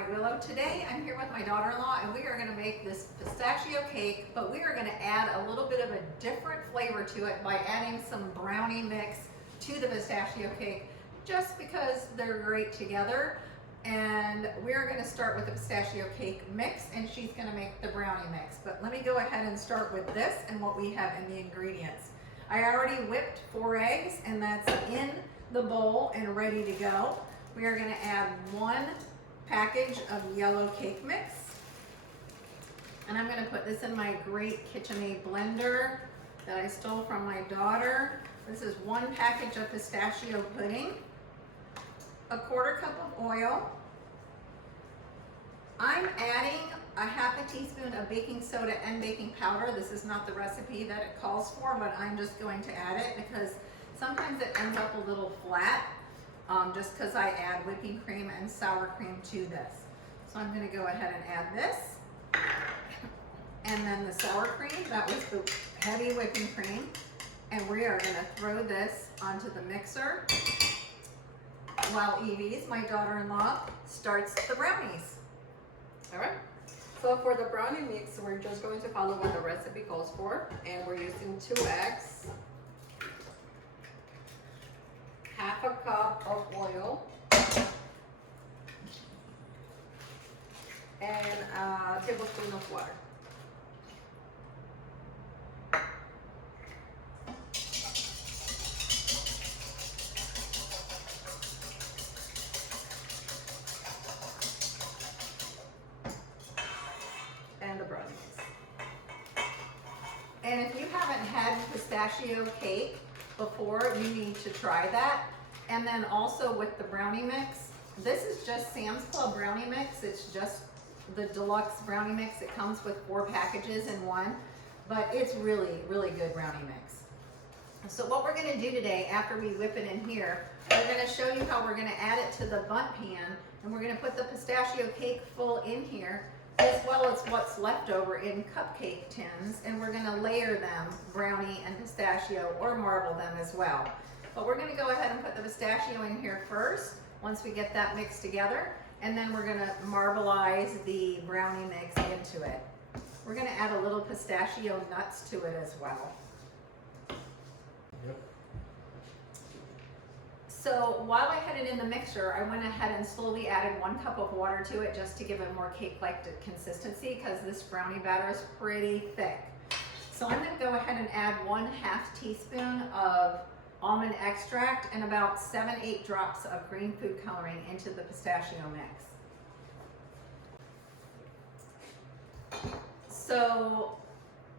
White Willow. Today I'm here with my daughter-in-law and we are going to make this pistachio cake, but we are going to add a little bit of a different flavor to it by adding some brownie mix to the pistachio cake just because they're great together. And we're going to start with the pistachio cake mix and she's going to make the brownie mix. But let me go ahead and start with this and what we have in the ingredients. I already whipped 4 eggs and that's in the bowl and ready to go. We are going to add 1 package of yellow cake mix. And I'm going to put this in my great KitchenAid blender that I stole from my daughter. This is 1 package of pistachio pudding, a 1/4 cup of oil. I'm adding a 1/2 teaspoon of baking soda and baking powder. This is not the recipe that it calls for, but I'm just going to add it because sometimes it ends up a little flat. Just because I add whipping cream and sour cream to this. So I'm going to go ahead and add this. And then the sour cream, that was the heavy whipping cream. And we are going to throw this onto the mixer while Evie's, my daughter-in-law, starts the brownies. All right. So for the brownie mix, we're just going to follow what the recipe calls for. And we're using 2 eggs. 1/2 cup of oil and a tablespoon of water. And the brownies. And if you haven't had pistachio cake before, you need to try that. And then also with the brownie mix, this is just Sam's Club brownie mix. It's just the deluxe brownie mix. It comes with 4 packages in one, but it's really, really good brownie mix. So what we're gonna do today after we whip it in here, we're gonna show you how we're gonna add it to the bundt pan, and we're gonna put the pistachio cake full in here, as well as what's left over in cupcake tins, and we're gonna layer them, brownie and pistachio, or marble them as well. But we're gonna go ahead and put the pistachio in here first, once we get that mixed together, and then we're gonna marbleize the brownie mix into it. We're gonna add a little pistachio nuts to it as well. Yep. So while I had it in the mixer, I went ahead and slowly added 1 cup of water to it just to give it more cake-like consistency because this brownie batter is pretty thick. So I'm gonna go ahead and add 1/2 teaspoon of almond extract and about 7-8 drops of green food coloring into the pistachio mix. So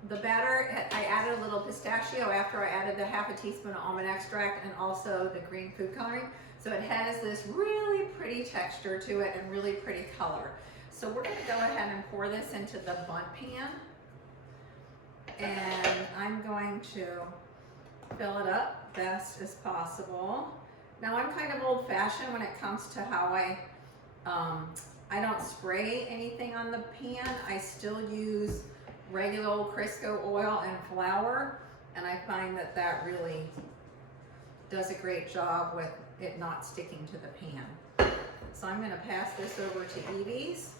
the batter, I added a little pistachio after I added the 1/2 teaspoon of almond extract and also the green food coloring. So it has this really pretty texture to it and really pretty color. So we're gonna go ahead and pour this into the bundt pan. And I'm going to fill it up best as possible. Now I'm kind of old-fashioned when it comes to how I don't spray anything on the pan. I still use regular old Crisco oil and flour, and I find that that really does a great job with it not sticking to the pan. So I'm going to pass this over to Evie's,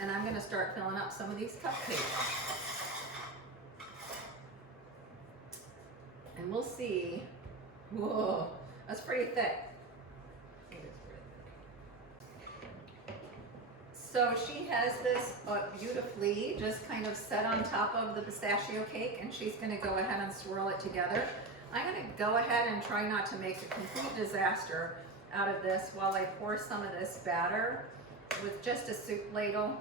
and I'm going to start filling up some of these cupcakes. And we'll see. Whoa, that's pretty thick. It is pretty thick. So she has this beautifully just kind of set on top of the pistachio cake, and she's going to go ahead and swirl it together. I'm going to go ahead and try not to make a complete disaster out of this while I pour some of this batter with just a soup ladle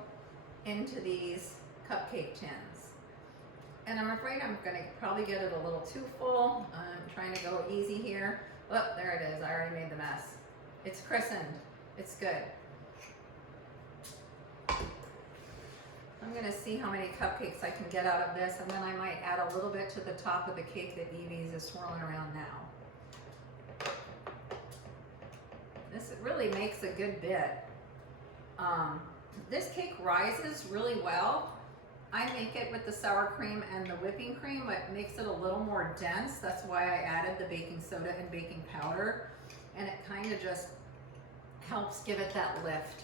into these cupcake tins. And I'm afraid I'm going to probably get it a little too full. I'm trying to go easy here. Oh, there it is. I already made the mess. It's christened. It's good. I'm going to see how many cupcakes I can get out of this, and then I might add a little bit to the top of the cake that Evie's is swirling around now. This really makes a good bit. This cake rises really well. I make it with the sour cream and the whipping cream, but it makes it a little more dense. That's why I added the baking soda and baking powder. And it kind of just helps give it that lift.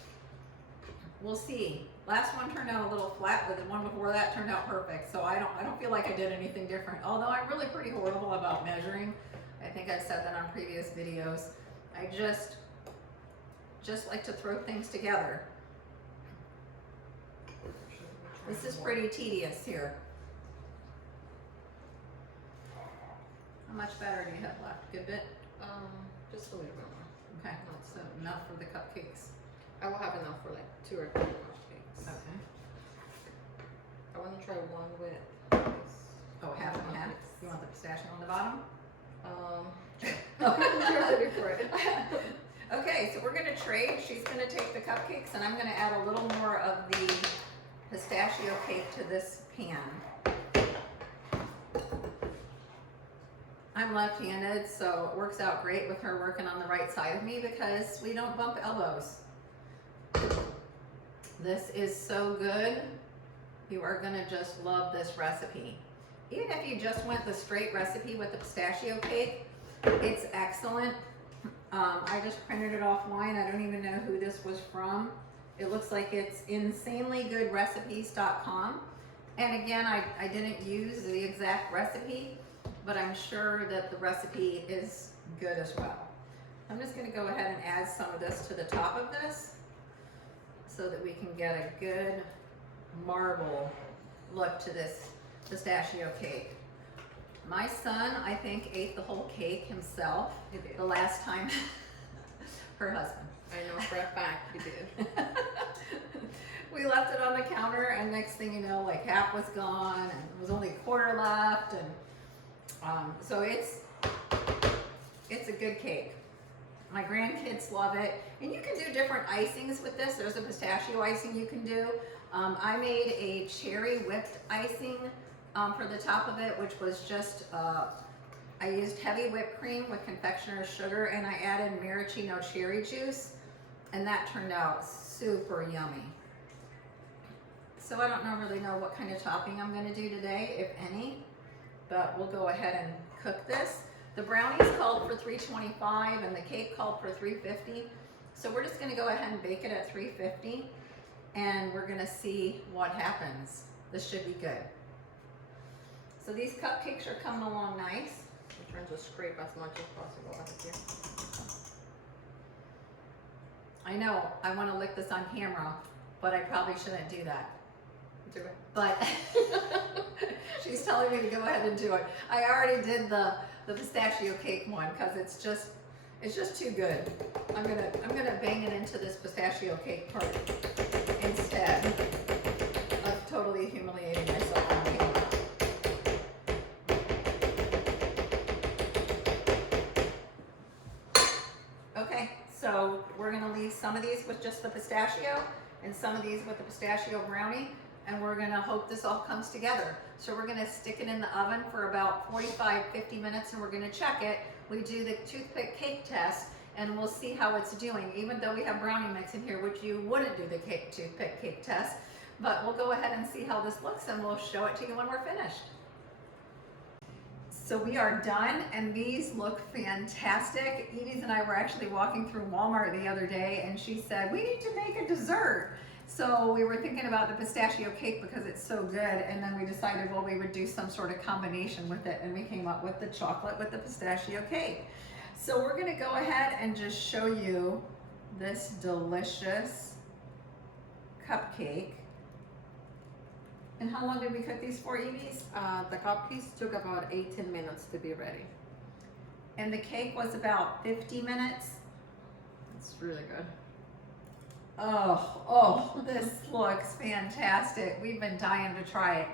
we'll see. Last one turned out a little flat, but the one before that turned out perfect. So I don't feel like I did anything different. Although I'm really pretty horrible about measuring. I think I've said that on previous videos. I just like to throw things together. This is pretty tedious here. How much batter do you have left? Good bit? Just a little bit more. Okay, so enough for the cupcakes. I will have enough for like 2 or 3 cupcakes. Okay. I want to try one with this. Oh, half and half? You want the pistachio on the bottom? You're ready for it. Okay, so we're gonna trade. She's gonna take the cupcakes and I'm gonna add a little more of the pistachio cake to this pan. I'm left-handed, so it works out great with her working on the right side of me because we don't bump elbows. This is so good. You are gonna just love this recipe. Even if you just went the straight recipe with the pistachio cake, it's excellent. I just printed it offline. I don't even know who this was from. It looks like it's insanelygoodrecipes.com. And again, I didn't use the exact recipe, but I'm sure that the recipe is good as well. I'm just gonna go ahead and add some of this to the top of this so that we can get a good marble look to this pistachio cake. My son, I think, ate the whole cake himself He did. the last time, her husband. I know for a fact he did. We left it on the counter and next thing you know, like half was gone and there was only a quarter left, and so it's a good cake. My grandkids love it, and you can do different icings with this. There's a pistachio icing you can do. I made a cherry whipped icing for the top of it, which was just, I used heavy whipped cream with confectioner's sugar and I added maraschino cherry juice, and that turned out super yummy. So I don't really know what kind of topping I'm gonna do today, if any, but we'll go ahead and cook this. The brownies called for 325 and the cake called for 350. So we're just gonna go ahead and bake it at 350 and we're gonna see what happens. This should be good. So these cupcakes are coming along nice. I'm trying to scrape as much as possible out of here. I know I wanna lick this on camera, but I probably shouldn't do that. Do it. But she's telling me to go ahead and do it. I already did the pistachio cake one because it's just too good. I'm gonna bang it into this pistachio cake part instead of totally humiliating myself on camera. Okay, so we're gonna leave some of these with just the pistachio and some of these with the pistachio brownie, and we're gonna hope this all comes together. So we're gonna stick it in the oven for about 45-50 minutes and we're gonna check it. We do the toothpick cake test and we'll see how it's doing, even though we have brownie mix in here, which you wouldn't do the toothpick cake test. But we'll go ahead and see how this looks and we'll show it to you when we're finished. So we are done and these look fantastic. Edie's and I were actually walking through Walmart the other day and she said, we need to make a dessert. So we were thinking about the pistachio cake because it's so good, and then we decided, well, we would do some sort of combination with it, and we came up with the chocolate with the pistachio cake. So we're gonna go ahead and just show you this delicious cupcake. And how long did we cook these for, Evie's? The cupcakes took about 18 minutes to be ready. And the cake was about 50 minutes. It's really good. Oh, this looks fantastic. We've been dying to try it.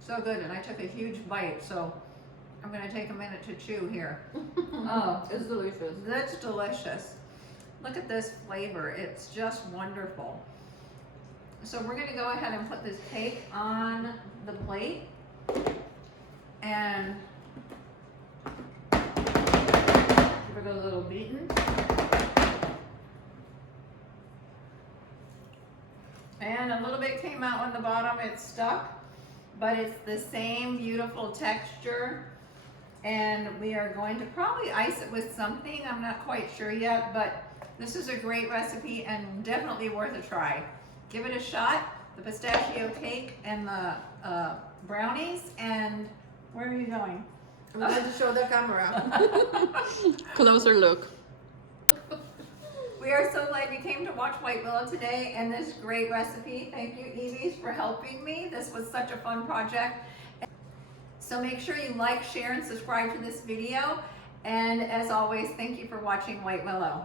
So good, and I took a huge bite, so I'm gonna take a minute to chew here. Oh, It's delicious. that's delicious. Look at this flavor, it's just wonderful. So we're gonna go ahead and put this cake on the plate and give it a little beaten. And a little bit came out on the bottom, it's stuck, but it's the same beautiful texture. And we are going to probably ice it with something, I'm not quite sure yet, but This is a great recipe and definitely worth a try. Give it a shot. The pistachio cake and the brownies. And where are you going? I'm going to show the camera. Closer look. We are so glad you came to watch White Willow today and this great recipe. Thank you, Evie, for helping me. This was such a fun project. So make sure you like, share, and subscribe to this video. And as always, thank you for watching White Willow.